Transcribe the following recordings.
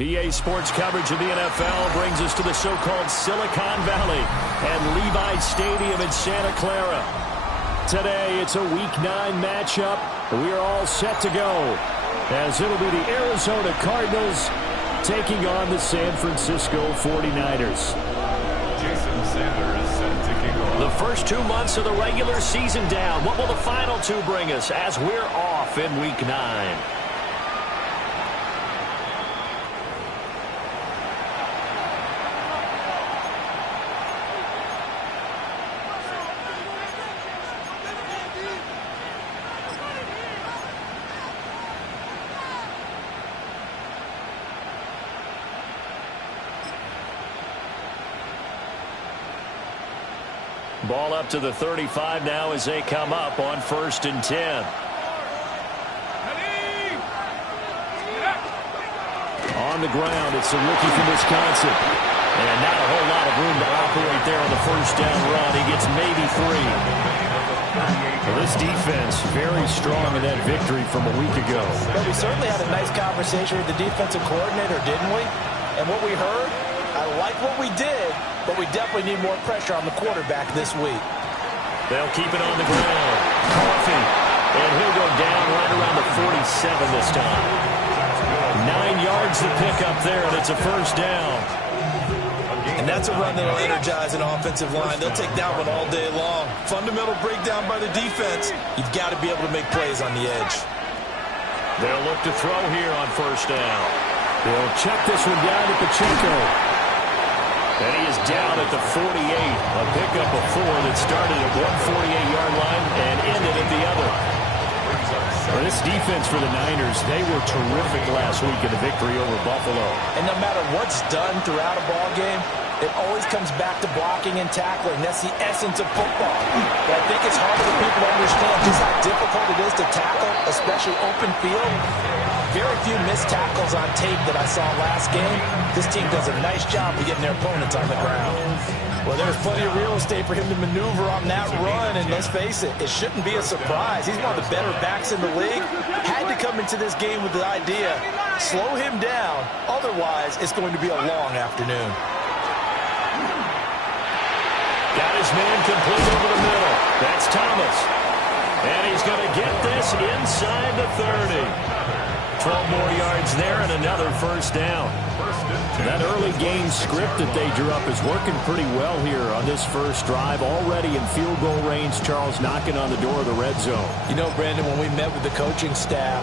EA Sports coverage of the NFL brings us to the so-called Silicon Valley and Levi's Stadium in Santa Clara. Today, it's a Week 9 matchup. We're all set to go, as it'll be the Arizona Cardinals taking on the San Francisco 49ers. Jason Sanders set to kick off. The first 2 months of the regular season down. What will the final 2 bring us as we're off in Week 9? Ball up to the 35 now as they come up on 1st and 10. On the ground, it's the rookie from Wisconsin. And not a whole lot of room to operate there on the first down run. He gets maybe 3. Well, this defense very strong in that victory from a week ago. But we certainly had a nice conversation with the defensive coordinator, didn't we? And what we heard, I like what we did, but we definitely need more pressure on the quarterback this week. They'll keep it on the ground. Coffee. And he'll go down right around the 47 this time. 9 yards to pick up there, and it's a first down. And that's a run that will energize an offensive line. They'll take that one all day long. Fundamental breakdown by the defense. You've got to be able to make plays on the edge. They'll look to throw here on first down. They'll check this one down to Pacheco. And he is down at the 48. A pickup of 4 that started at 148-yard line and ended at the other. For this defense for the Niners, they were terrific last week in the victory over Buffalo. And no matter what's done throughout a ball game, it always comes back to blocking and tackling. That's the essence of football. But I think it's hard for people to understand just how difficult it is to tackle, especially open field. Very few missed tackles on tape that I saw last game. This team does a nice job of getting their opponents on the ground. Well, there's plenty of real estate for him to maneuver on that run, and let's face it, it shouldn't be a surprise. He's one of the better backs in the league. Had to come into this game with the idea, slow him down, otherwise it's going to be a long afternoon. Got his man complete over the middle. That's Thomas. And he's going to get this inside the 30. 12 more yards there and another first down. That early game script that they drew up is working pretty well here on this first drive. Already in field goal range, Charles knocking on the door of the red zone. You know, Brandon, when we met with the coaching staff,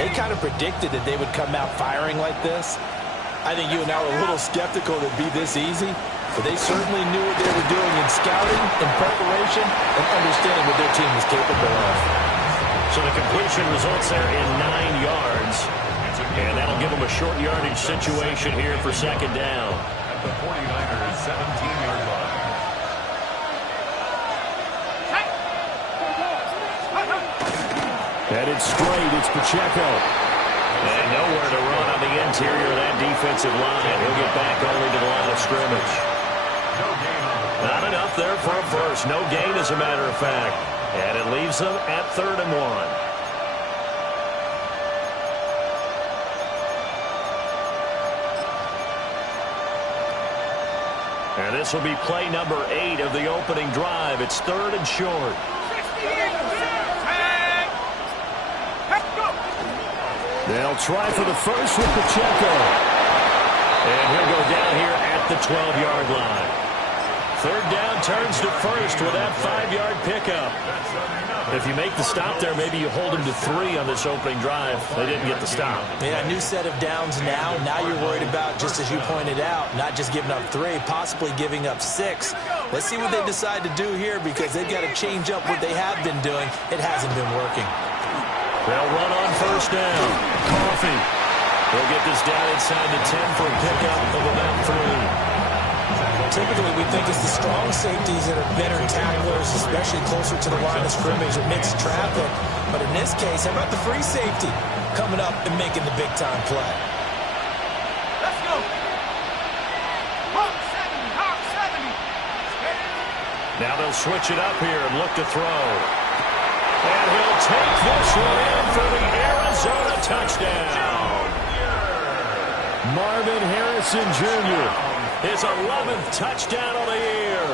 they kind of predicted that they would come out firing like this. I think you and I were a little skeptical that it'd be this easy, but they certainly knew what they were doing in scouting, in preparation, and understanding what their team was capable of. So the completion results there in 9 yards. And that'll give them a short yardage situation here for second down. At the 49ers' 17-yard line. Headed straight, it's Pacheco. And nowhere to run on the interior of that defensive line. He'll get back only to the line of scrimmage. Not enough there for a first. No gain, as a matter of fact. And it leaves them at 3rd and 1. And this will be play number 8 of the opening drive. It's 3rd and short. They'll try for the first with Pacheco. And he'll go down here at the 12-yard line. 3rd down turns to first with that 5-yard pickup. If you make the stop there, maybe you hold him to 3 on this opening drive. They didn't get the stop. Yeah, new set of downs now. Now you're worried about, just as you pointed out, not just giving up 3, possibly giving up 6. Let's see what they decide to do here, because they've got to change up what they have been doing. It hasn't been working. They'll run on first down. Coffee. They'll get this down inside the 10 for a pickup of about 3. Typically, we think it's the strong safeties that are better tacklers, especially closer to the line of scrimmage amidst traffic. But in this case, how about the free safety coming up and making the big-time play? Let's go. Hawk 70, Hawk 70. Now they'll switch it up here and look to throw. And he'll take this one in for the Arizona touchdown. Marvin Harrison Jr. His 11th touchdown of the year.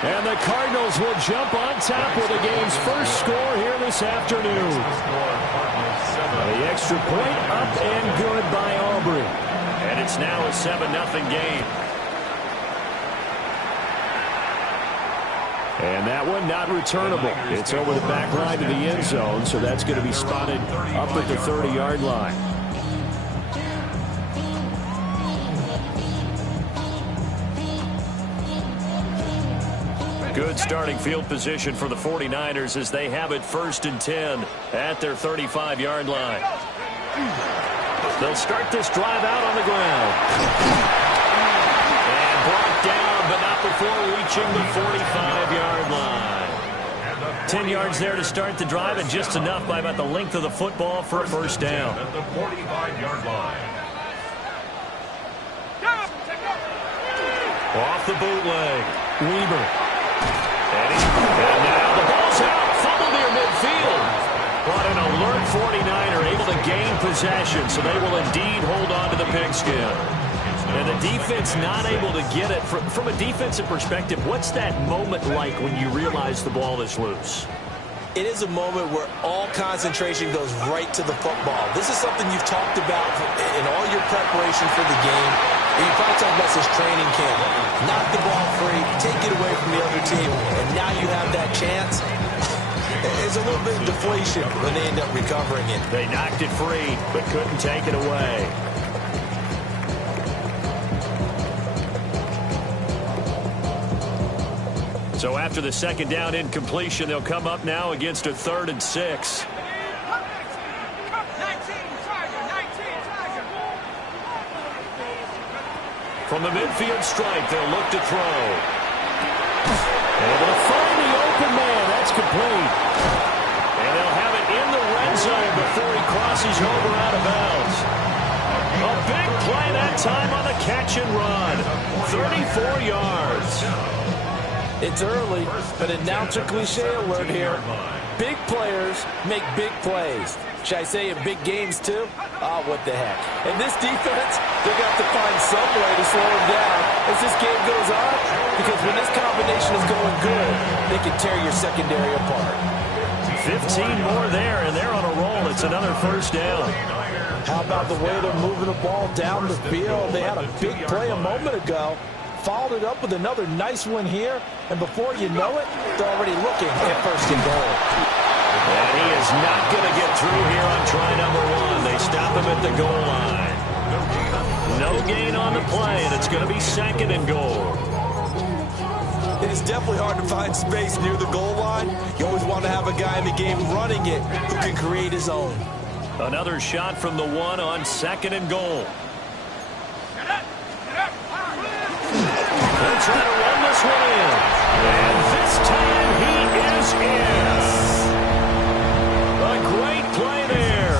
And the Cardinals will jump on top with the game's first score here this afternoon. The extra point up and good by Aubrey. And it's now a 7-0 game. And that one not returnable. It's over the back line to the end zone, so that's going to be spotted up at the 30-yard line. Good starting field position for the 49ers as they have it 1st and 10 at their 35-yard line. They'll start this drive out on the ground. And brought down, but not before reaching the 45-yard line. 10 yards there to start the drive, and just enough by about the length of the football for a first down. At the 45-yard line. Off the bootleg. Weber. And now the ball's out. Fumble near midfield. But an alert 49er able to gain possession, so they will indeed hold on to the pigskin. And the defense not able to get it. From a defensive perspective, what's that moment like when you realize the ball is loose? It is a moment where all concentration goes right to the football. This is something you've talked about in all your preparation for the game. And you probably talked about this training camp. Knock the ball free, take it away from the other team, and now you have that chance. It's a little bit of deflation when they end up recovering it. They knocked it free, but couldn't take it away. So after the second down incompletion, they'll come up now against a 3rd and 6. From the midfield stripe, they'll look to throw. Able to find the open man. That's complete. And they'll have it in the red zone before he crosses over out of bounds. A big play that time on the catch and run. 34 yards. It's early, but announcer cliche alert here. Big players make big plays. Should I say in big games too? Oh, what the heck. And this defense, they're going to have to find some way to slow them down as this game goes on, because when this combination is going good, they can tear your secondary apart. 15 more there, and they're on a roll. It's another first down. How about the way they're moving the ball down the field? They had a big play a moment ago. Followed it up with another nice one here, and before you know it, they're already looking at 1st and goal. And he is not going to get through here on try number 1. They stop him at the goal line. No gain on the play, and it's going to be 2nd and goal. It is definitely hard to find space near the goal line. You always want to have a guy in the game running it who can create his own. Another shot from the 1 on 2nd and goal. They're trying to run this one in. And this time he is in. A great play there.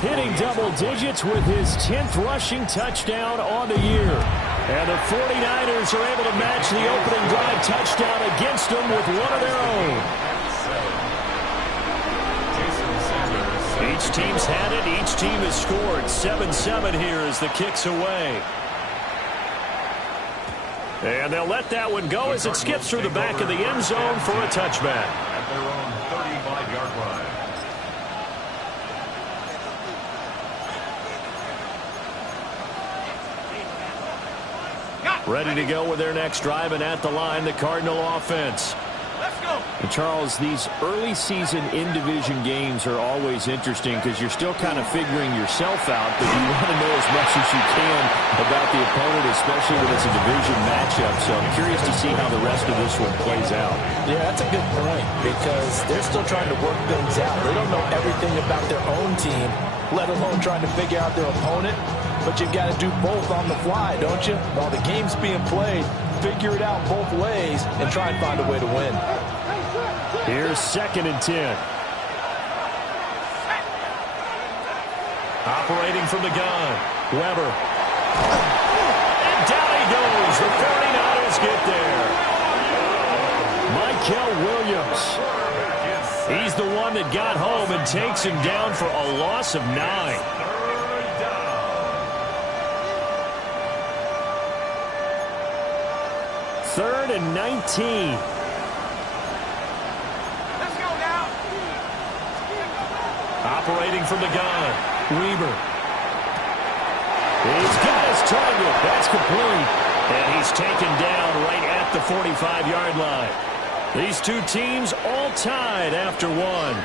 Hitting double digits with his 10th rushing touchdown on the year. And the 49ers are able to match the opening drive touchdown against them with one of their own. Each team's had it. Each team has scored. 7-7 here as the kick's away. And they'll let that one go as it skips through the back of the end zone for a touchback. At their own 35-yard line. Ready to go with their next drive, and at the line, the Cardinal offense. Let's go. And Charles, these early season in-division games are always interesting because you're still kind of figuring yourself out, but you want to know as much as you can about the opponent, especially when it's a division matchup. So I'm curious to see how the rest of this one plays out. Yeah, that's a good point, because they're still trying to work things out. They don't know everything about their own team, let alone trying to figure out their opponent. But you've got to do both on the fly, don't you? While the game's being played, figure it out both ways and try and find a way to win. Here's 2nd and 10. Operating from the gun, Weber. And down he goes. The 49ers get there. Mykel Williams. He's the one that got home and takes him down for a loss of 9. 3rd and 19. Let's go now. Operating from the gun. Weber. He's got his target. That's complete. And he's taken down right at the 45-yard line. These two teams all tied after one.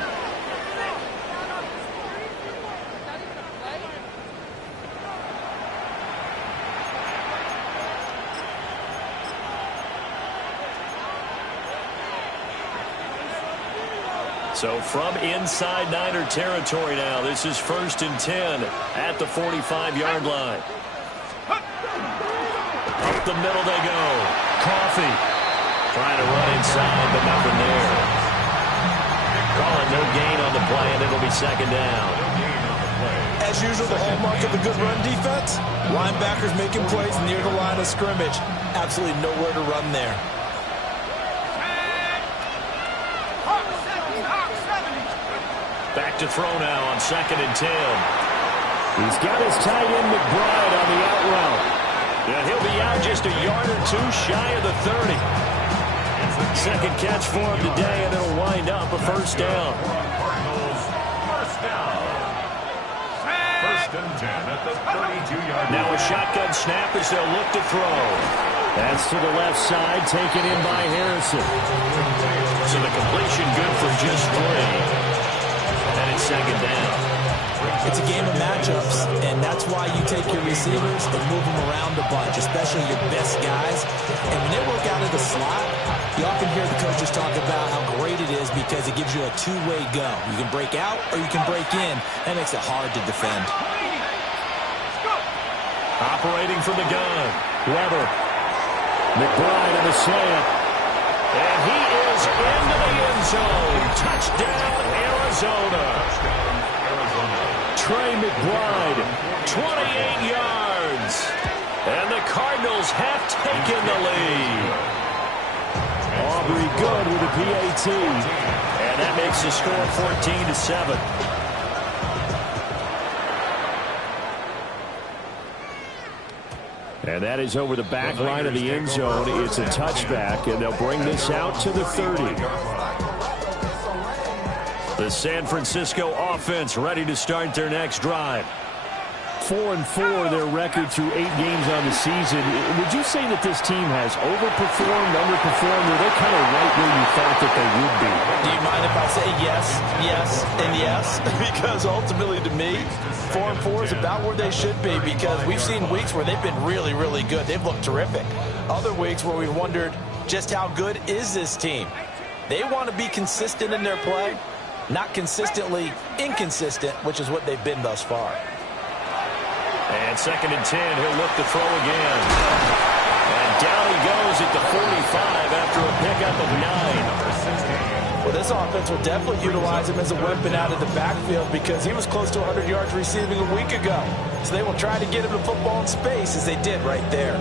So from inside Niner territory now, this is 1st and 10 at the 45-yard line. Up the middle they go. Coffee trying to run inside, but nothing there. Calling no gain on the play, and it'll be 2nd down. As usual, the hallmark of a good run defense, linebackers making plays near the line of scrimmage. Absolutely nowhere to run there. Back to throw now on 2nd and 10. He's got his tight end McBride on the out route. Yeah, he'll be out just a yard or two shy of the 30. Second catch for him today, and it'll wind up a 1st down. First down. 1st and 10 at the 32-yard line. Now a shotgun snap as they'll look to throw. That's to the left side, taken in by Harrison. So the completion good for just 3. And it's 2nd down. It's a game of matchups, and that's why you take your receivers and move them around a bunch, especially your best guys. And when they work out of the slot, you often hear the coaches talk about how great it is because it gives you a two-way go. You can break out or you can break in. That makes it hard to defend. Operating from the gun. Weber. McBride on the slant. And he is into the end zone. Touchdown, Arizona. Trey McBride, 28 yards. And the Cardinals have taken the lead. Aubrey good with a PAT. And that makes the score 14-7. And that is over the back line of the end zone. It's a touchback, and they'll bring this out to the 30. The San Francisco offense ready to start their next drive. 4-4 their record through 8 games on the season. Would you say that this team has overperformed, underperformed, or they're kind of right where you thought that they would be? Do you mind if I say yes, yes, and yes? Because ultimately to me, 4-4 is about where they should be because we've seen weeks where they've been really, really good. They've looked terrific. Other weeks where we've wondered just how good is this team. They want to be consistent in their play, not consistently inconsistent, which is what they've been thus far. And 2nd and 10, he'll look to throw again. And down he goes at the 45 after a pickup of 9. Well, this offense will definitely utilize him as a weapon out of the backfield because he was close to 100 yards receiving a week ago. So they will try to get him the football in space as they did right there.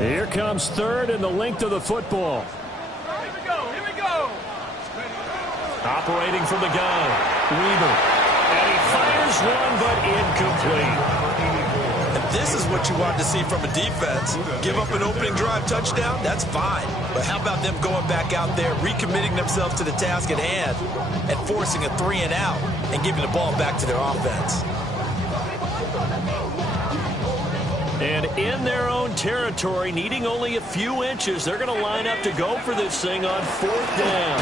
Here comes 3rd and the length of the football. Operating from the gun, Weber. And he fires one, but incomplete. And this is what you want to see from a defense. Give up an opening drive touchdown, that's fine. But how about them going back out there, recommitting themselves to the task at hand, and forcing a 3-and-out, and giving the ball back to their offense. And in their own territory, needing only a few inches, they're going to line up to go for this thing on 4th down.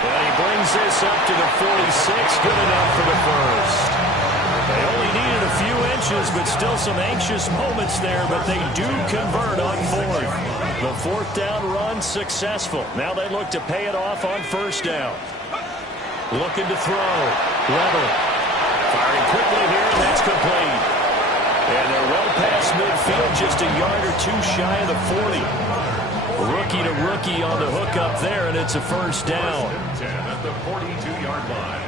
And he brings this up to the 46, good enough for the first. They only needed a few inches, but still some anxious moments there, but they do convert on 4th. The 4th down run successful. Now they look to pay it off on 1st down. Looking to throw. Weber firing quickly here, and that's complete. And they're well past midfield, just a yard or two shy of the 40. Rookie to rookie on the hook up there, and it's a 1st down. 10 at the 42-yard line.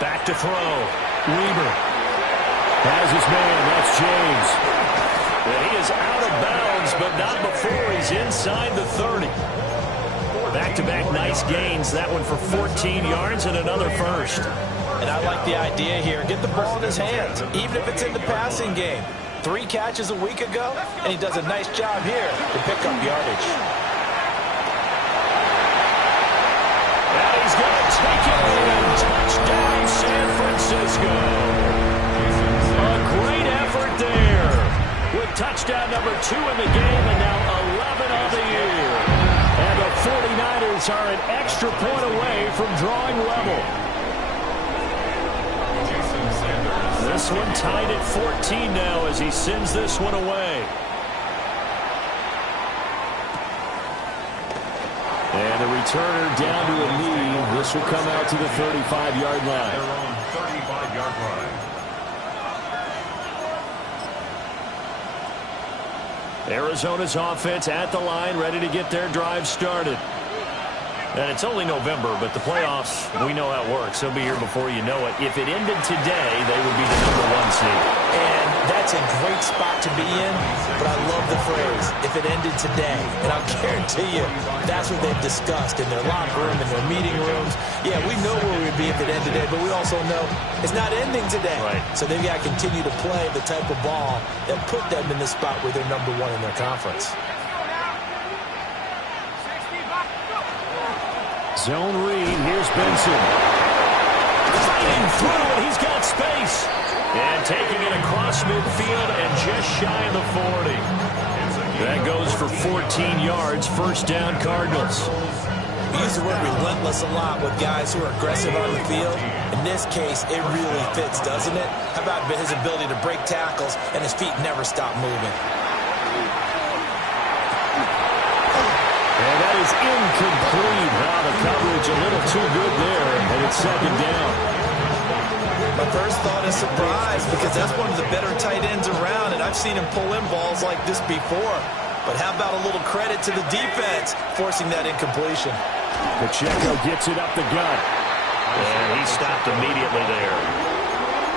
Back to throw. Weber has his man. That's James. And he is out of bounds, but not before he's inside the 30. Back-to-back nice gains. That one for 14 yards and another first. And I like the idea here. Get the ball in his hands, even if it's in the passing game. 3 catches a week ago, and he does a nice job here to pick up yardage. And he's going to take it in. Touchdown, San Francisco. A great effort there. With touchdown number 2 in the game and now 11 on the year. And the 49ers are an extra point away from drawing level. This one tied at 14 now as he sends this one away. And the returner down to a lead. This will come out to the 35-yard line. Their own 35-yard line. Arizona's offense at the line, ready to get their drive started. And it's only November, but the playoffs, we know how it works. They'll be here before you know it. If it ended today, they would be the #1 seed. And that's a great spot to be in, but I love the phrase, if it ended today. And I'll guarantee you, that's what they've discussed in their locker room, in their meeting rooms. Yeah, we know where we'd be if it ended today, but we also know it's not ending today. Right. So they've got to continue to play the type of ball that put them in the spot where they're #1 in their conference. Zone read. Here's Benson. Fighting through, and he's got space. And taking it across midfield and just shy of the 40. That goes for 14 yards. First down, Cardinals. We use the word relentless a lot with guys who are aggressive on the field. In this case, it really fits, doesn't it? How about his ability to break tackles and his feet never stop moving? And that is incomplete. Wow, the coverage a little too good there, and it's second down. My first thought is surprise because that's one of the better tight ends around, and I've seen him pull in balls like this before. But how about a little credit to the defense forcing that incompletion? Pacheco gets it up the gut. And he stopped immediately there.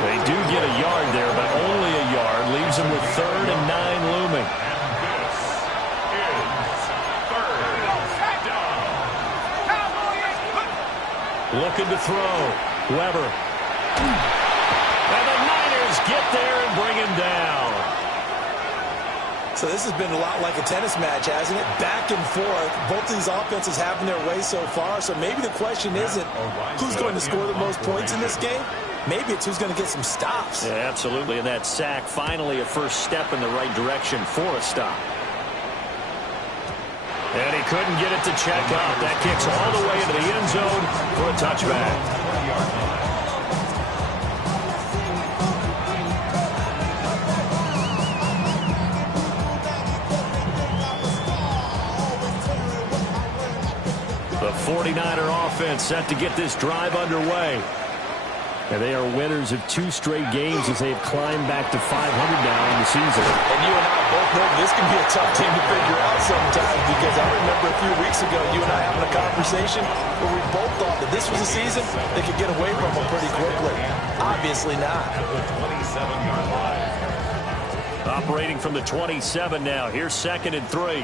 They do get a yard there, but only a yard. Leaves them with 3rd and 9 looming. Looking to throw. Weber. And the Niners get there and bring him down. So this has been a lot like a tennis match, hasn't it? Back and forth. Both of these offenses having their way so far. So maybe the question isn't who's going to score the most points in this game. Maybe it's who's going to get some stops. Yeah, absolutely. And that sack, finally a first step in the right direction for a stop. And he couldn't get it to check out. That kicks all the way into the end zone for a touchback. The 49er offense set to get this drive underway. And they are winners of 2 straight games as they've climbed back to 500 now in the season. And you and I both know this can be a tough thing to figure out sometimes because I remember a few weeks ago you and I having a conversation where we both thought that this was a season they could get away from them pretty quickly. Obviously not. Operating from the 27 now. Here's 2nd and 3.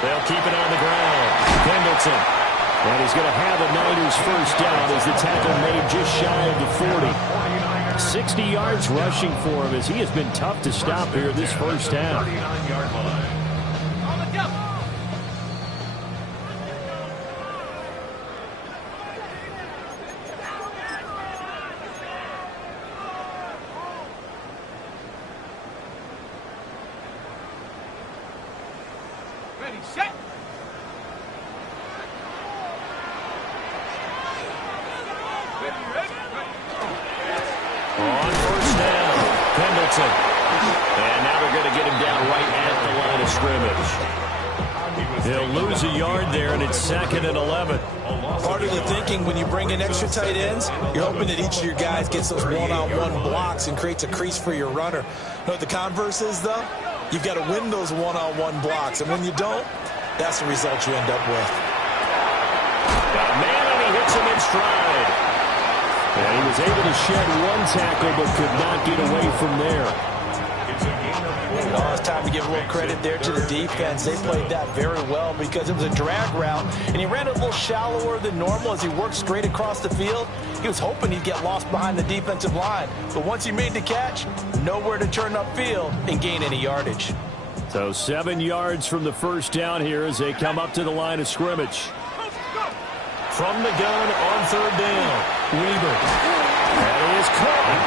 They'll keep it on the ground. Pendleton. And he's going to have a Niners first down as the tackle made just shy of the 40. 60 yards rushing for him as he has been tough to stop here this first half. Ready, set. On first down, Pendleton. And now they're going to get him down right at the line of scrimmage. He'll lose a yard there, and it's 2nd and 11. Part of the thinking when you bring in extra tight ends, you're hoping that each of your guys gets those one-on-one blocks and creates a crease for your runner. You know what the converse is, though? You've got to win those one-on-one blocks, and when you don't, that's the result you end up with. Got a man, and he hits him in stride. And he was was able to shed one tackle but could not get away from there. It's a gain of 4. Oh, it's time to give a little credit there to the defense. They played that very well because it was a drag route, and he ran it a little shallower than normal as he worked straight across the field. He was hoping he'd get lost behind the defensive line, but once he made the catch, nowhere to turn upfield and gain any yardage. So 7 yards from the first down here as they come up to the line of scrimmage. From the gun on third down, Weaver. And he is caught.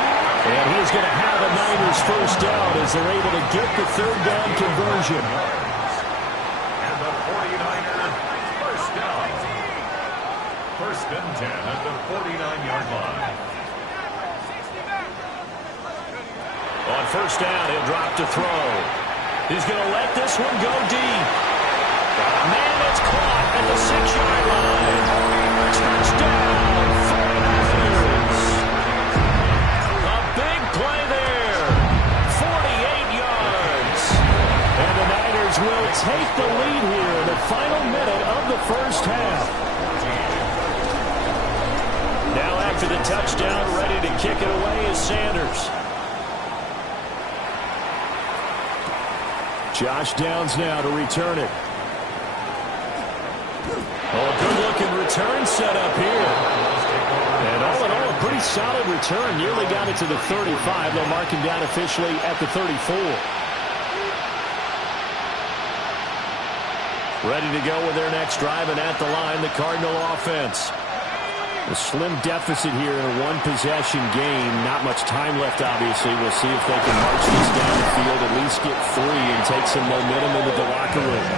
And he's going to have a Niners first down as they're able to get the third down conversion. And the 49ers first down. First and 10 at the 49-yard line. On first down, he'll drop to throw. He's going to let this one go deep. Man, it's caught at the 6-yard line. Touchdown, 49ers. A big play there. 48 yards. And the Niners will take the lead here in the final minute of the first half. Now after the touchdown, ready to kick it away is Sanders. Josh Downs now to return it. Oh, good-looking return set up here. And all in all, a pretty solid return. Nearly got it to the 35. They'll mark him down officially at the 34. Ready to go with their next drive, and at the line, the Cardinal offense. A slim deficit here in a one-possession game. Not much time left, obviously. We'll see if they can march this down the field, at least get 3 and take some momentum into the locker room.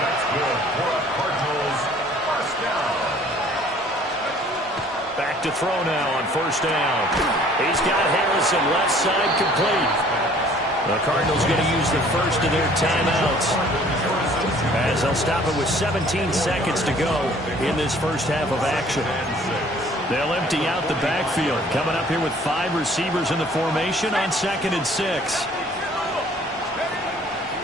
That's good for a Cardinals first down. Back to throw now on first down. He's got Harrison left side complete. The Cardinals going to use the first of their timeouts as they'll stop it with 17 seconds to go in this first half of action. They'll empty out the backfield. Coming up here with 5 receivers in the formation on 2nd and 6.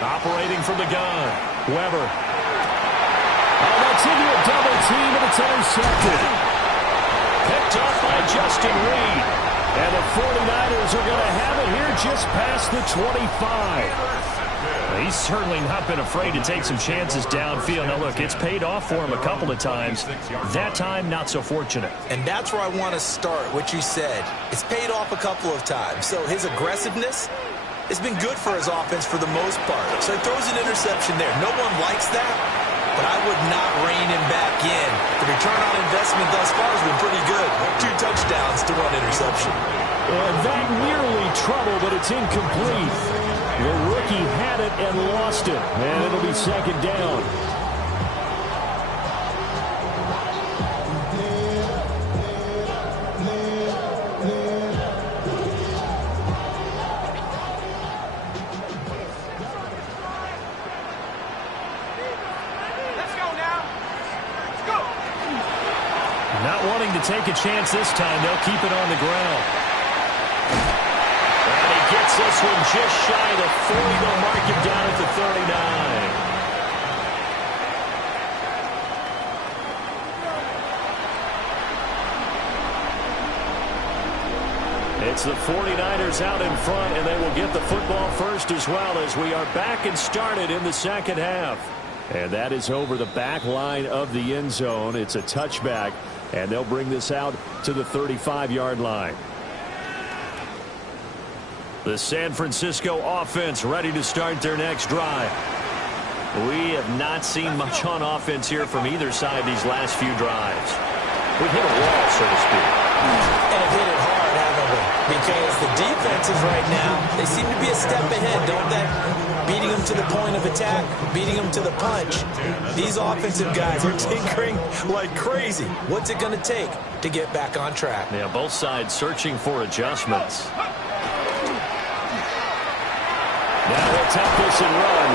Operating from the gun, Weber. Oh, that's into a double team, and it's intercepted. Picked off by Justin Reed. And the 49ers are going to have it here just past the 25. He's certainly not been afraid to take some chances downfield. Now, look, it's paid off for him a couple of times. That time, not so fortunate. And that's where I want to start, what you said. It's paid off a couple of times. So his aggressiveness has been good for his offense for the most part. So he throws an interception there. No one likes that, but I would not rein him back in. The return on investment thus far has been pretty good. 2 touchdowns to 1 interception. And that nearly trouble, but it's incomplete. The rookie had it and lost it. And it'll be 2nd down. Not wanting to take a chance this time, they'll keep it on the ground. And he gets this one just shy of the 40. They'll mark him down at the 39. It's the 49ers out in front, and they will get the football first as well as we are back and started in the second half. And that is over the back line of the end zone. It's a touchback, and they'll bring this out to the 35-yard line. The San Francisco offense ready to start their next drive. We have not seen much on offense here from either side these last few drives. We've hit a wall, so to speak. And hit it hard, haven't we? Because the defenses right now, they seem to be a step ahead, don't they? Beating them to the point of attack, beating them to the punch. These offensive guys are tinkering like crazy. What's it going to take to get back on track? Yeah, both sides searching for adjustments. Now he'll tap this and run.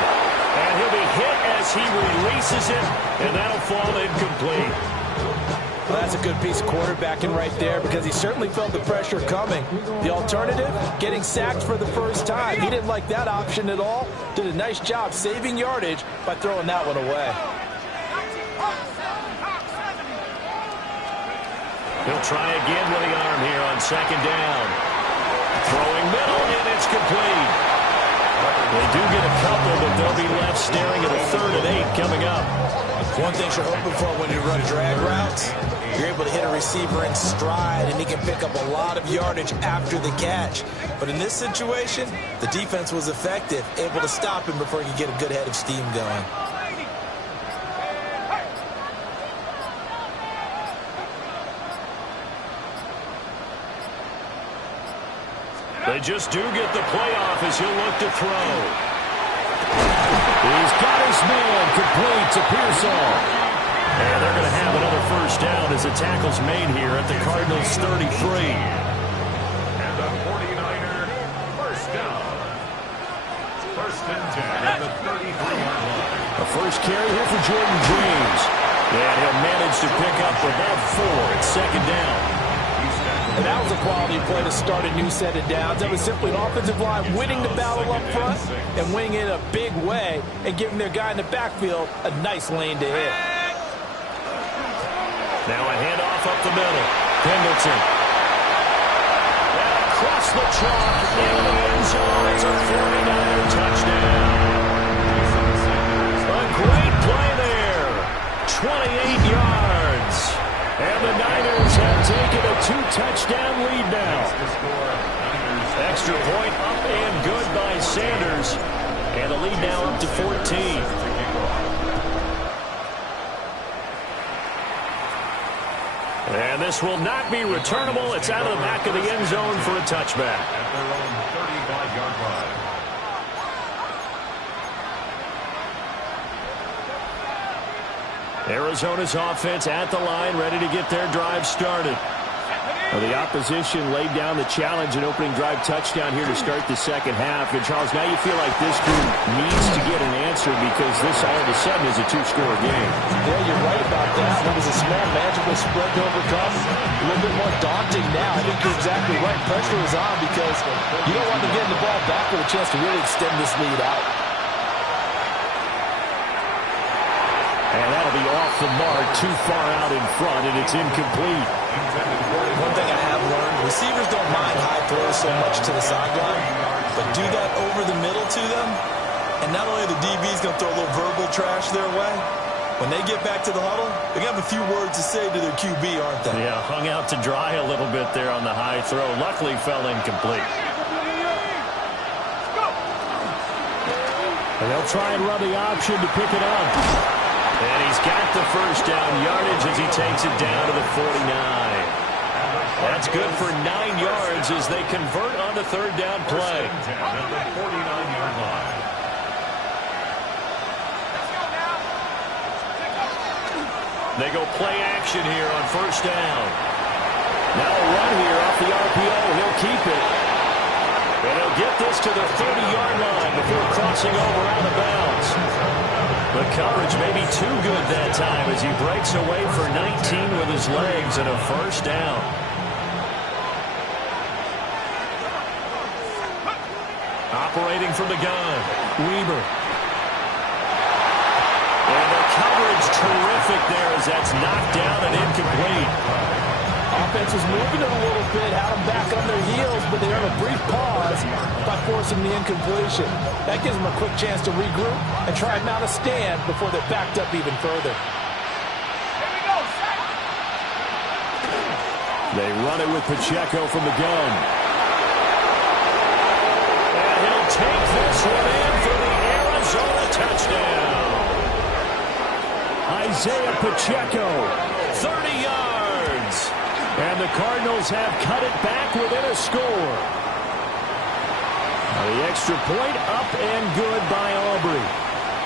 And he'll be hit as he releases it, and that'll fall incomplete. Well, that's a good piece of quarterbacking right there because he certainly felt the pressure coming. The alternative, getting sacked for the first time. He didn't like that option at all. Did a nice job saving yardage by throwing that one away. He'll try again with the arm here on second down. Throwing middle, and it's complete. They do get a couple, but they'll be left staring at a 3rd and 8 coming up. One thing you're hoping for when you run drag routes, you're able to hit a receiver in stride, and he can pick up a lot of yardage after the catch. But in this situation, the defense was effective, able to stop him before he could get a good head of steam going. They just do get the playoff as he'll look to throw. He's got his man complete to Pearsall. And they're going to have another first down as the tackle's made here at the Cardinals' 33. And the 49er, first down. 1st and 10 at the 33-yard line. A first carry here for Jordan James. And he'll manage to pick up about 4 at second down. And that was a quality play to start a new set of downs. That was simply an offensive line winning the battle up front and winning it in a big way and giving their guy in the backfield a nice lane to hit. Now a handoff up the middle. Pendleton. And across the chalk into the end zone. It's a 49er touchdown. A great play there. 28 yards. And the Niners have taken a 2-touchdown lead now. Extra point up and good by Sanders. And the lead now up to 14. And this will not be returnable. It's out of the back of the end zone for a touchback. At their own 35-yard line. Arizona's offense at the line, ready to get their drive started. Well, the opposition laid down the challenge and opening drive touchdown here to start the second half. And, Charles, now you feel like this group needs to get an answer because this all of a sudden is a 2-score game. Yeah, you're right about that. It was a small, magical spread to overcome. A little bit more daunting now. I think you're exactly right. Pressure is on because you don't want to get the ball back with a chance to really extend this lead out. And that'll be off the mark, too far out in front, and it's incomplete. One thing I have learned, receivers don't mind high throws so much to the sideline, but do that over the middle to them, and not only are the DBs going to throw a little verbal trash their way, when they get back to the huddle, they're going to have a few words to say to their QB, aren't they? Yeah, hung out to dry a little bit there on the high throw. Luckily fell incomplete. And they'll try and run the option to pick it up. And he's got the first down yardage as he takes it down to the 49. That's good for 9 yards as they convert on the third down play. At the 49-yard line. They go play action here on first down. Now a run here off the RPO. He'll keep it. And he'll get this to the 30-yard line before crossing over out of bounds. The coverage may be too good that time as he breaks away for 19 with his legs and a first down. Operating from the gun, Weber. And the coverage terrific there as that's knocked down and incomplete. Offense was moving it a little bit, had them back on their heels, but they earned a brief pause by forcing the incompletion. That gives them a quick chance to regroup and try and mount a stand before they're backed up even further. They run it with Pacheco from the gun. And he'll take this one in for the Arizona touchdown. Isaiah Pacheco, 30 yards. And the Cardinals have cut it back within a score. The extra point up and good by Aubrey.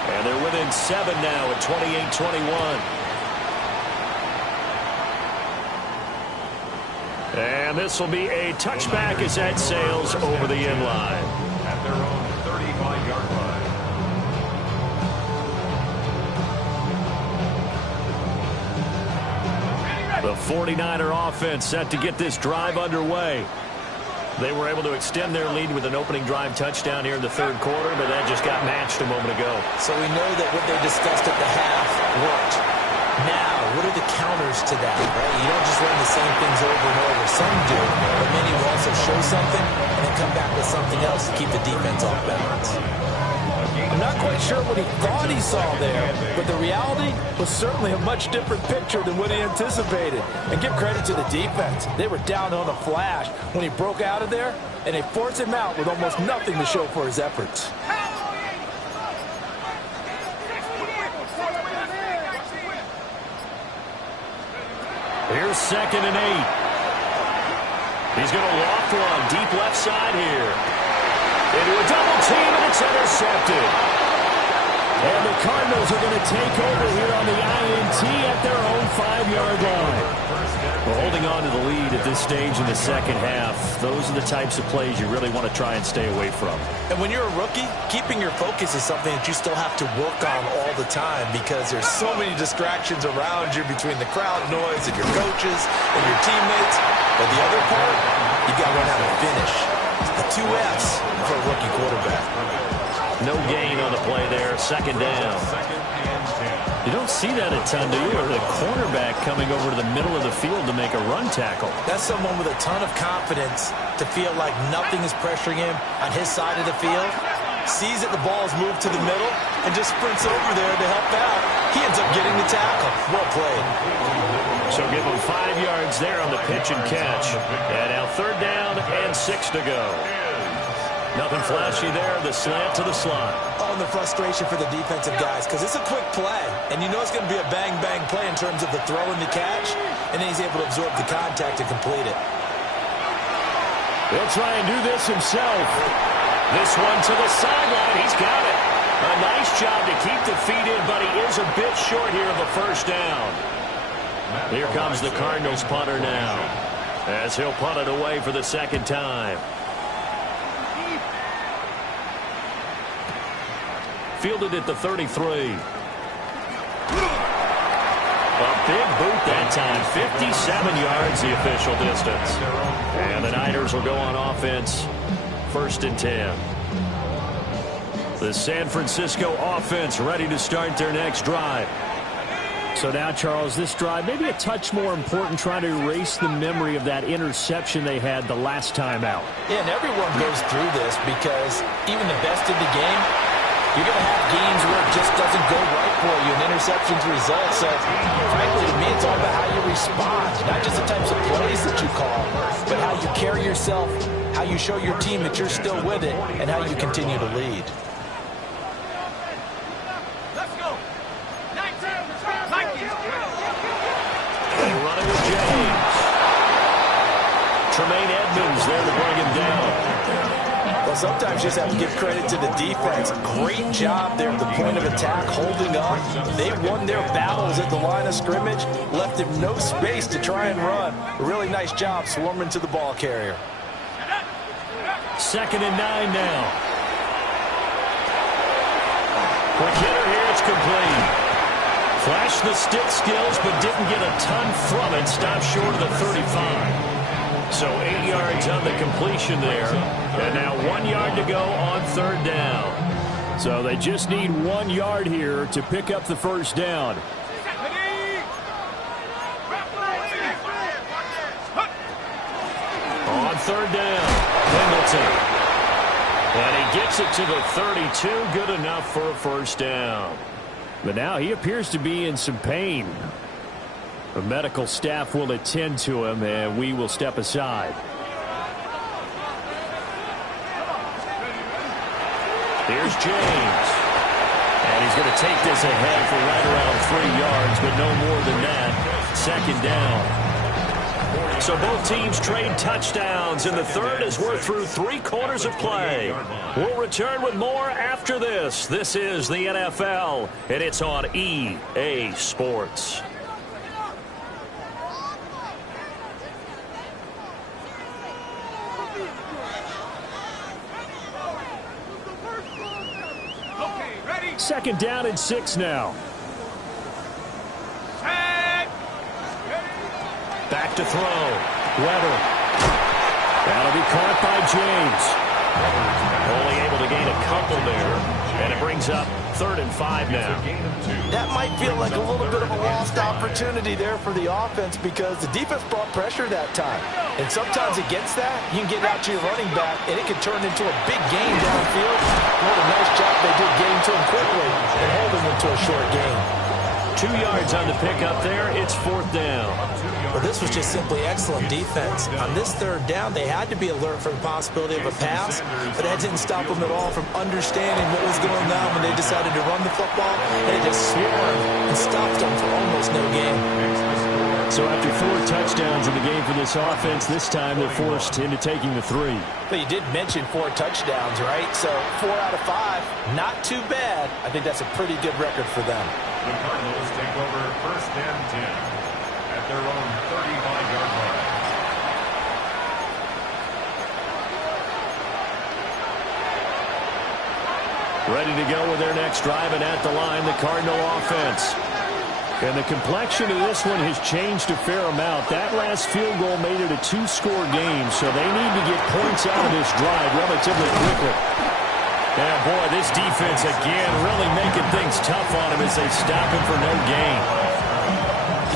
And they're within 7 now at 28-21. And this will be a touchback as that sails over the end line. At their own 35-yard line. The 49er offense set to get this drive underway. They were able to extend their lead with an opening drive touchdown here in the third quarter, but that just got matched a moment ago. So we know that what they discussed at the half worked. Now, what are the counters to that, right? You don't just run the same things over and over. Some do, but many will also show something and then come back with something else to keep the defense off balance. I'm not quite sure what he thought he saw there, but the reality was certainly a much different picture than what he anticipated. And give credit to the defense. They were down on a flash when he broke out of there, and they forced him out with almost nothing to show for his efforts. Here's 2nd and 8. He's going to loft one deep left side here. Into a double team, and it's intercepted. And the Cardinals are going to take over here on the INT at their own 5-yard line. We're holding on to the lead at this stage in the second half. Those are the types of plays you really want to try and stay away from. And when you're a rookie, keeping your focus is something that you still have to work on all the time because there's so many distractions around you between the crowd noise and your coaches and your teammates. But the other part, you got to learn how to finish. The 2 F's for a rookie quarterback. No gain on the play there. 2nd down. You don't see that a ton, do you? Or the cornerback coming over to the middle of the field to make a run tackle. That's someone with a ton of confidence to feel like nothing is pressuring him on his side of the field. Sees that the ball is moved to the middle and just sprints over there to help out. He ends up getting the tackle. Well played. So give him 5 yards there on the pitch and catch. And now 3rd down and 6 to go. Nothing flashy there. The slant to the slot. Oh, and the frustration for the defensive guys because it's a quick play. And you know it's going to be a bang-bang play in terms of the throw and the catch. And then he's able to absorb the contact and complete it. He'll try and do this himself. This one to the sideline. He's got it. A nice job to keep the feet in, but he is a bit short here of a 1st down. Here comes the Cardinals punter now as he'll punt it away for the 2nd time. Fielded at the 33. A big boot that time. 57 yards the official distance. And the Niners will go on offense. 1st and 10. The San Francisco offense ready to start their next drive. So now, Charles, this drive maybe a touch more important, trying to erase the memory of that interception they had the last time out. Yeah, and everyone goes through this because even the best in the game, you're going to have games where it just doesn't go right for you and interceptions result. So, frankly, to me, it's all about how you respond, not just the types of plays that you call, but how you carry yourself, how you show your team that you're still with it, and how you continue to lead. They run it with James. Tremaine Edmonds there to bring him down. Well, sometimes you just have to give credit to the defense. Great job there at the point of attack, holding up. They won their battles at the line of scrimmage, left him no space to try and run. A really nice job swarming to the ball carrier. 2nd and 9 now. Quick hitter here, it's complete. Flashed the stick skills, but didn't get a ton from it. Stopped short of the 35. So 8 yards on the completion there. And now 1 yard to go on 3rd down. So they just need 1 yard here to pick up the 1st down. On 3rd down, Pendleton. And he gets it to the 32. Good enough for a 1st down. But now he appears to be in some pain. The medical staff will attend to him, and we will step aside. Here's James. And he's going to take this ahead for right around 3 yards, but no more than that. 2nd down. So both teams trade touchdowns, and the 3rd as we're through 3 quarters of play. We'll return with more after this. This is the NFL, and it's on EA Sports. Ready? 2nd down and 6 now. Back to throw. Weber. That'll be caught by James. Only able to gain a couple there. And it brings up 3rd and 5 now. That might feel like a little bit of a lost opportunity there for the offense because the defense brought pressure that time. And sometimes against that, you can get out to your running back, and it can turn into a big gain downfield. What a nice job they did getting to him quickly and holding him to a short gain. 2 yards on the pickup there. It's 4th down. Well, this was just simply excellent defense. On this 3rd down, they had to be alert for the possibility of a pass, but that didn't stop them at all from understanding what was going on when they decided to run the football, and it just swarmed and stopped them for almost no gain. So after 4 touchdowns in the game for this offense, this time they're forced into taking the 3. But you did mention 4 touchdowns, right? So 4 out of 5, not too bad. I think that's a pretty good record for them. The Cardinals take over 1st and 10 at their own 35-yard line. Ready to go with their next drive, and at the line, the Cardinal offense. And the complexion of this one has changed a fair amount. That last field goal made it a 2-score game, so they need to get points out of this drive relatively quickly. Yeah, boy, this defense again really making things tough on him as they stop him for no gain.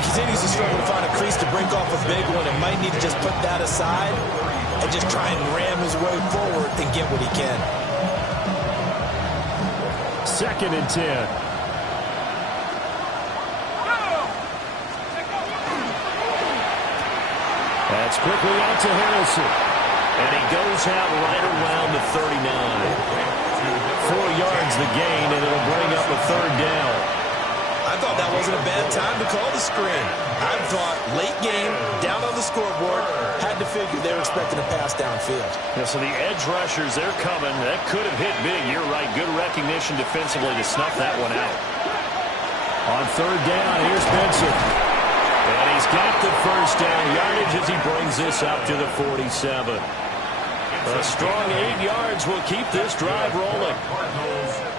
He continues to struggle to find a crease to break off a big one and might need to just put that aside and just try and ram his way forward and get what he can. 2nd and 10. That's quickly out to Harrison. And he goes out right around the 39. 4 yards the gain, and it'll bring up a 3rd down. I thought that wasn't a bad time to call the screen. I thought late game, down on the scoreboard, had to figure they were expecting a pass downfield. Yeah, so the edge rushers, they're coming. That could have hit big. You're right. Good recognition defensively to snuff that one out. On 3rd down, here's Benson. And he's got the 1st down yardage as he brings this up to the 47. A strong 8 yards will keep this drive rolling.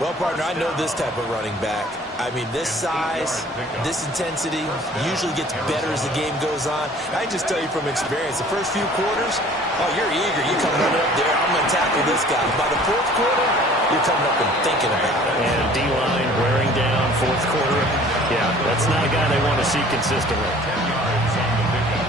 Well, partner, I know this type of running back. I mean, this size, this intensity usually gets better as the game goes on. I can just tell you from experience, the first few quarters, oh, you're eager. You come running up there, I'm going to tackle this guy. By the 4th quarter, you're coming up and thinking about it. And D-line wearing down 4th quarter. Yeah, that's not a guy they want to see consistently.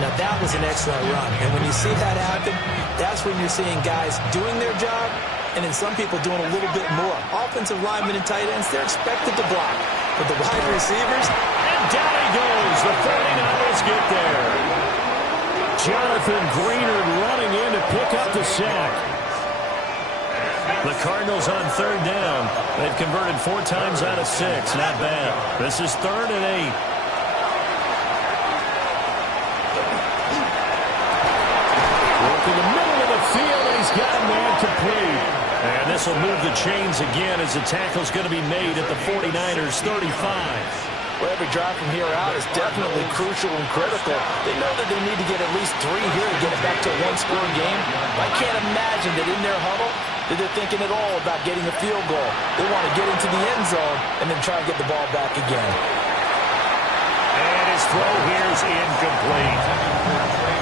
Now, that was an excellent run. And when you see that happen, that's when you're seeing guys doing their job and then some people doing a little bit more. Offensive linemen and tight ends, they're expected to block. But the wide receivers, and down he goes. The 49ers get there. Jonathan Greenard running in to pick up the sack. The Cardinals on 3rd down. They've converted 4 times out of 6. Not bad. This is 3rd and 8. In the middle of the field, and he's got a man complete. And this will move the chains again as the tackle's going to be made at the 49ers 35. Well, every drive from here out is definitely crucial and critical. They know that they need to get at least 3 here to get it back to a 1-score game. I can't imagine that in their huddle that they're thinking at all about getting a field goal. They want to get into the end zone and then try and get the ball back again. And his throw here is incomplete.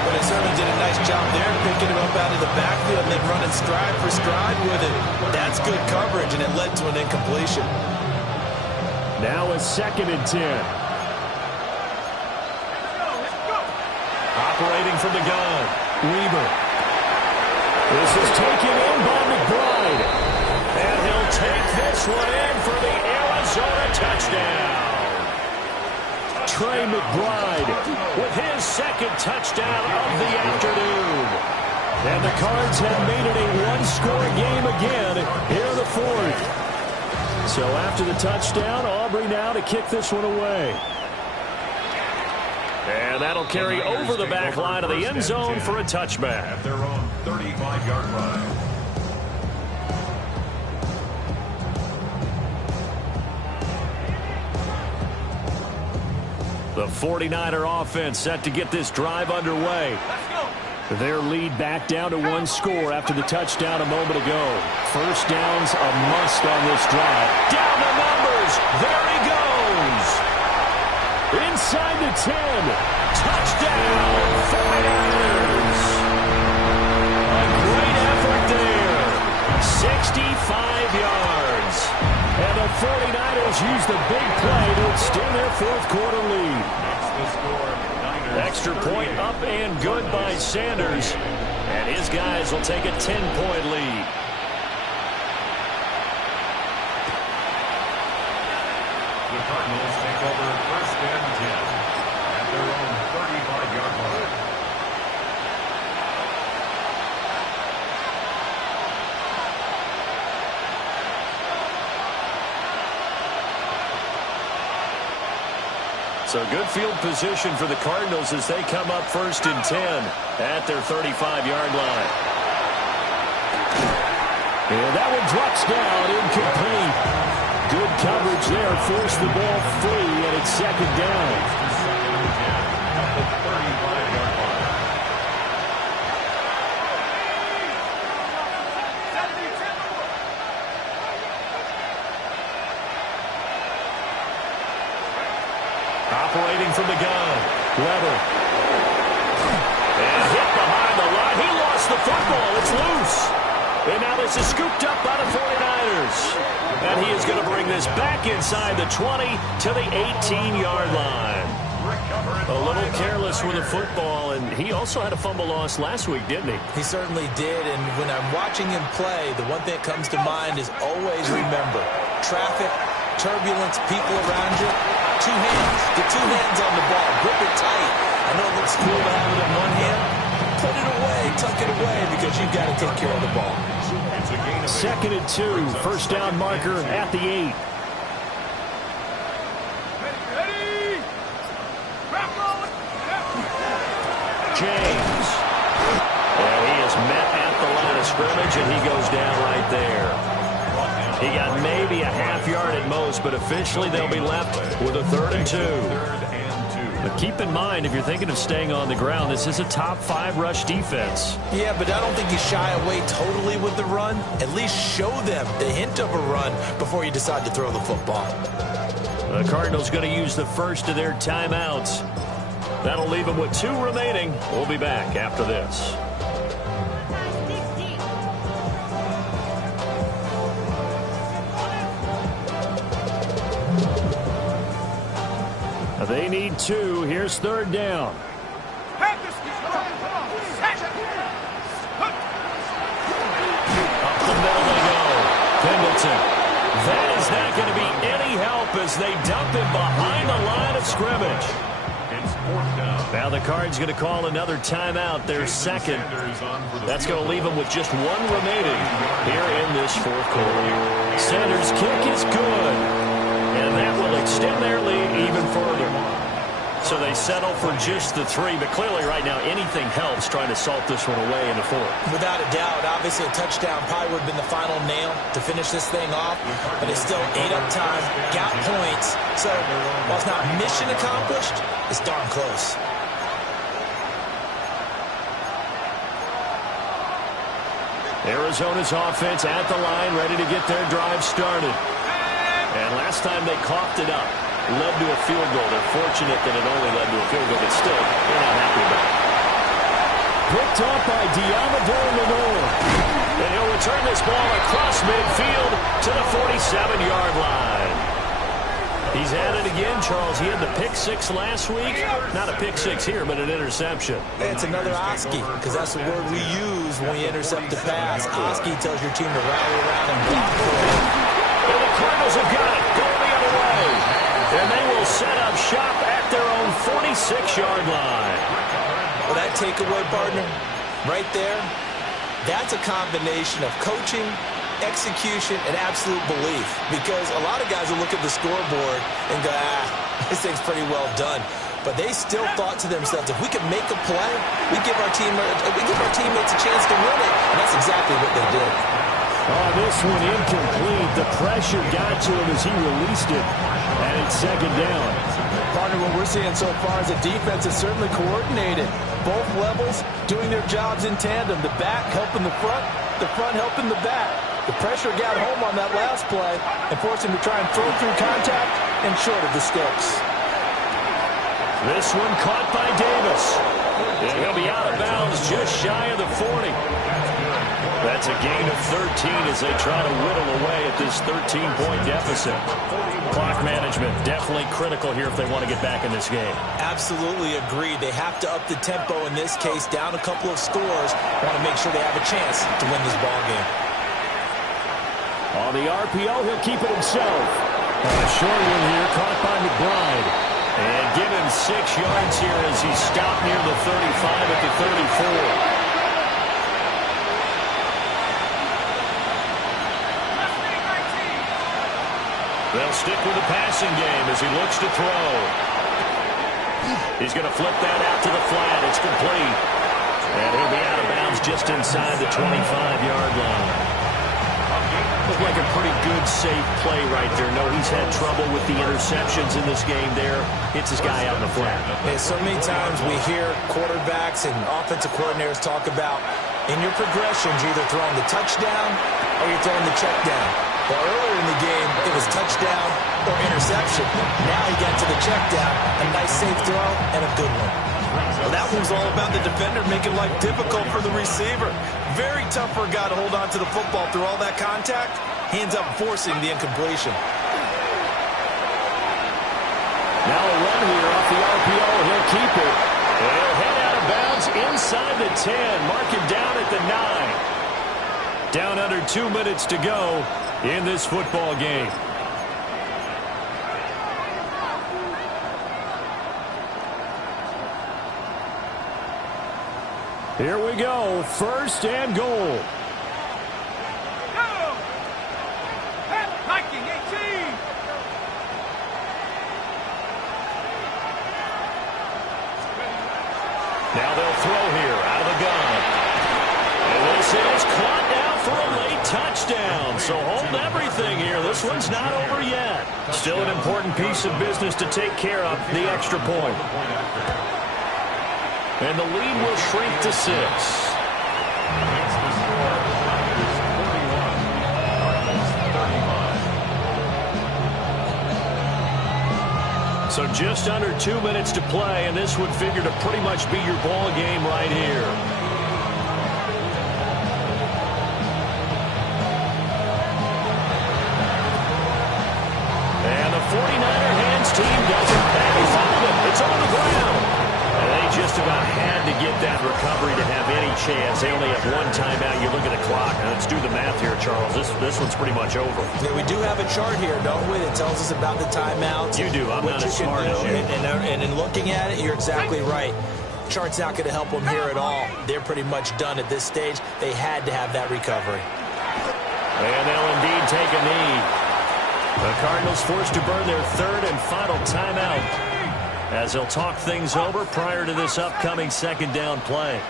But they certainly did a nice job there, picking him up out of the backfield and then running stride for stride with it. That's good coverage, and it led to an incompletion. Now a 2nd and 10. Operating from the gun, Weaver. This is taken in by McBride. And he'll take this one in for the Arizona touchdown. Trey McBride with his 2nd touchdown of the afternoon. And the Cards have made it a 1-score game again here in the 4th. So after the touchdown, Aubrey now to kick this one away. And that'll carry over the back line of the end zone for a touchback. At their own 35-yard line. The 49er offense set to get this drive underway. Their lead back down to 1 score after the touchdown a moment ago. 1st down's a must on this drive. Down the numbers. There he goes. Inside the 10. Touchdown, 49ers. A great effort there. 65 yards. And the 49ers use the big play to extend their fourth quarter lead. Extra point up and good by Sanders. And his guys will take a 10-point lead. The Cardinals take over first and 10 at their own 35-yard line. So good field position for the Cardinals as they come up first and 10 at their 35-yard line. And that one drops down, incomplete. Good coverage there, forced the ball free, and it's second down. Second and 10 at the 35-yard line. Operating from the gun, Weber. And hit behind the line. He lost the football. It's loose. And now this is scooped up by the 49ers. And he is going to bring this back inside the 20 to the 18-yard line. A little careless with the football, and he also had a fumble loss last week, didn't he? He certainly did, and when I'm watching him play, the one thing that comes to mind is always remember, traffic, turbulence, people around you, two hands. Get two hands on the ball. Grip it tight. I know it looks cool to have it in one hand. Put it away. Tuck it away because you've got to take care of the ball. Second and 2. First down marker at the 8. Ready. Wrap rolling. James. And he is met at the line of scrimmage, and he goes down right there. He got maybe a half yard at most, but officially they'll be left with a 3rd and 2. But keep in mind, if you're thinking of staying on the ground, this is a top 5 rush defense. Yeah, but I don't think you shy away totally with the run. At least show them the hint of a run before you decide to throw the football. The Cardinals going to use the first of their timeouts. That'll leave them with 2 remaining. We'll be back after this. They need 2. Here's 3rd down. Have this. Come on. Up the middle they go. Pendleton. That is not going to be any help as they dump him behind the line of scrimmage. It's 4th down. Now the Cards going to call another timeout, their second. That's going to leave them with just 1 remaining here in this fourth quarter. Sanders' kick is good. And that will extend their lead even further. So they settle for just the 3, but clearly right now anything helps trying to salt this one away in the 4th. Without a doubt, obviously a touchdown probably would have been the final nail to finish this thing off, but it's still 8 up time, got points. So while it's not mission accomplished, it's darn close. Arizona's offense at the line, ready to get their drive started. And last time they coughed it up, led to a field goal. They're fortunate that it only led to a field goal, but still, they're not happy about it. Picked up by Diamador Lenore. And he'll return this ball across midfield to the 47-yard line. He's at it again, Charles. He had the pick 6 last week. Not a pick 6 here, but an interception. It's another Oski, because that's the word we use when we intercept the pass. Oski tells your team to rally around and block for it. And the Cardinals have got it. Going the other way. And they will set up shop at their own 46-yard line. Well, that takeaway, partner, right there, that's a combination of coaching, execution, and absolute belief. Because a lot of guys will look at the scoreboard and go, this thing's pretty well done. But they still thought to themselves, if we could make a play, we give our teammates a chance to win it. And that's exactly what they did. Oh, this one incomplete. The pressure got to him as he released it. And it's second down. Partner, what we're seeing so far is a defense that's certainly coordinated. Both levels doing their jobs in tandem. The back helping the front helping the back. The pressure got home on that last play and forced him to try and throw through contact and short of the sticks. This one caught by Davis. And he'll be out of bounds just shy of the 40. That's a gain of 13 as they try to whittle away at this 13-point deficit. Clock management definitely critical here if they want to get back in this game. Absolutely agreed. They have to up the tempo in this case, down a couple of scores. Want to make sure they have a chance to win this ball game. On the RPO, he'll keep it himself. A short one here, caught by McBride. And given 6 yards here as he stopped near the 35 at the 34. They'll stick with the passing game as he looks to throw. He's going to flip that out to the flat. It's complete. And he'll be out of bounds just inside the 25-yard line. Looked like a pretty good, safe play right there. No, he's had trouble with the interceptions in this game there. Hits his guy out in the flat. And so many times we hear quarterbacks and offensive coordinators talk about in your progressions, you're either throwing the touchdown or you're throwing the check down. Well, earlier in the game, it was touchdown or interception. Now he got to the check down, a nice safe throw, and a good one. Well, that one's all about the defender making life difficult for the receiver. Very tough for a guy to hold on to the football through all that contact. He ends up forcing the incompletion. Now a run here off the RPO. He'll keep it. And he'll head out of bounds inside the 10. Mark him down at the 9. Down under 2 minutes to go in this football game. Here we go. First and goal. Viking 18. Now they'll throw here out of the gun. And this is caught down for a late touchdown. So hold everything here. This one's not over yet. Still an important piece of business to take care of, the extra point. And the lead will shrink to 6. So just under 2 minutes to play, and this would figure to pretty much be your ball game right here. And the 49er hands team doesn't pay. They found it. It's on the ground. And they just about had to get that recovery to have any chance. They only have one timeout. You look at the clock. Now let's do the math here, Charles. This one's pretty much over. Yeah, we do have a chart here, don't we, that tells us about the timeouts. You do. I'm not as smart as you. And in looking at it, you're exactly right. Chart's not going to help them here at all. They're pretty much done at this stage. They had to have that recovery. And they'll indeed take a knee. The Cardinals forced to burn their third and final timeout as they'll talk things over prior to this upcoming second down play.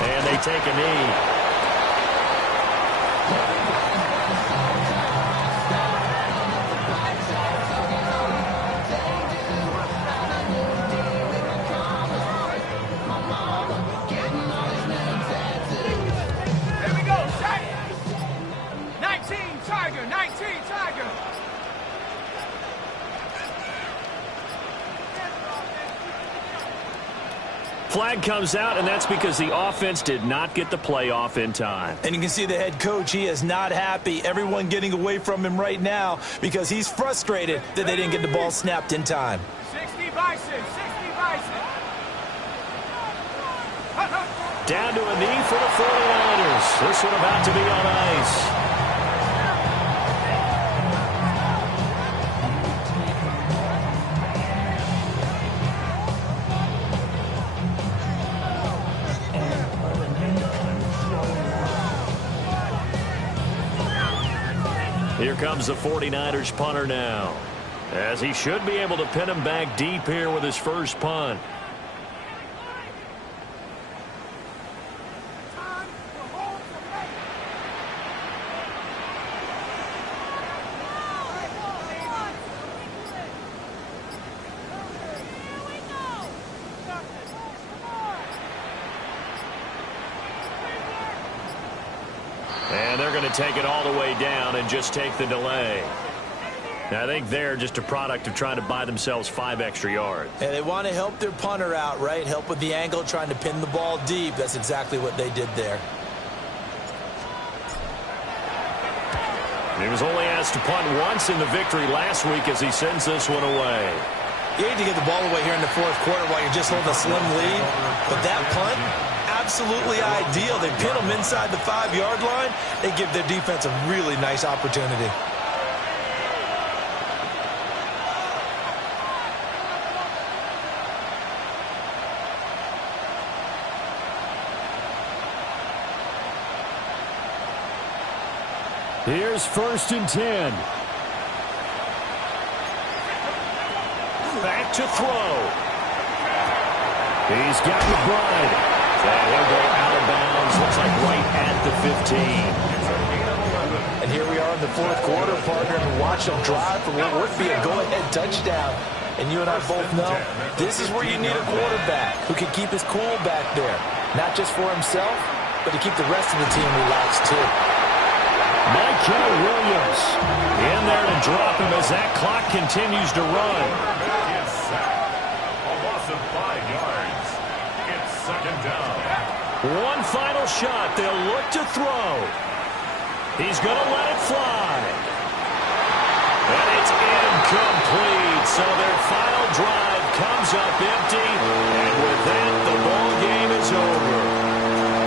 And they take a knee. Here we go, set. 19 Tiger, 19 Tiger. Flag comes out, and that's because the offense did not get the play off in time. And you can see the head coach, he is not happy. Everyone getting away from him right now because he's frustrated that they didn't get the ball snapped in time. 60 Bison, 60 Bison. Down to a knee for the 49ers. This one about to be on ice. Here comes the 49ers punter now, as he should be able to pin him back deep here with his first punt. And they're going to take it all the way down and just take the delay. I think they're just a product of trying to buy themselves 5 extra yards. And they want to help their punter out, right? Help with the angle, trying to pin the ball deep. That's exactly what they did there. He was only asked to punt once in the victory last week as he sends this one away. You hate to get the ball away here in the fourth quarter while you're just holding a slim lead. But that punt, absolutely ideal. They pin them inside the 5-yard line. They give their defense a really nice opportunity. Here's 1st and 10. Back to throw. He's got McBride. And he'll go out of bounds. Looks like right at the 15. And here we are in the fourth quarter, partner, and watch them drive for what would be a go-ahead touchdown. And you and I both know this is where you need a quarterback who can keep his cool back there. Not just for himself, but to keep the rest of the team relaxed, too. Michael Williams in there to drop him as that clock continues to run. Is sacked. A loss of 5 yards. It's 2nd down. One final shot. They'll look to throw. He's going to let it fly. And it's incomplete. So their final drive comes up empty.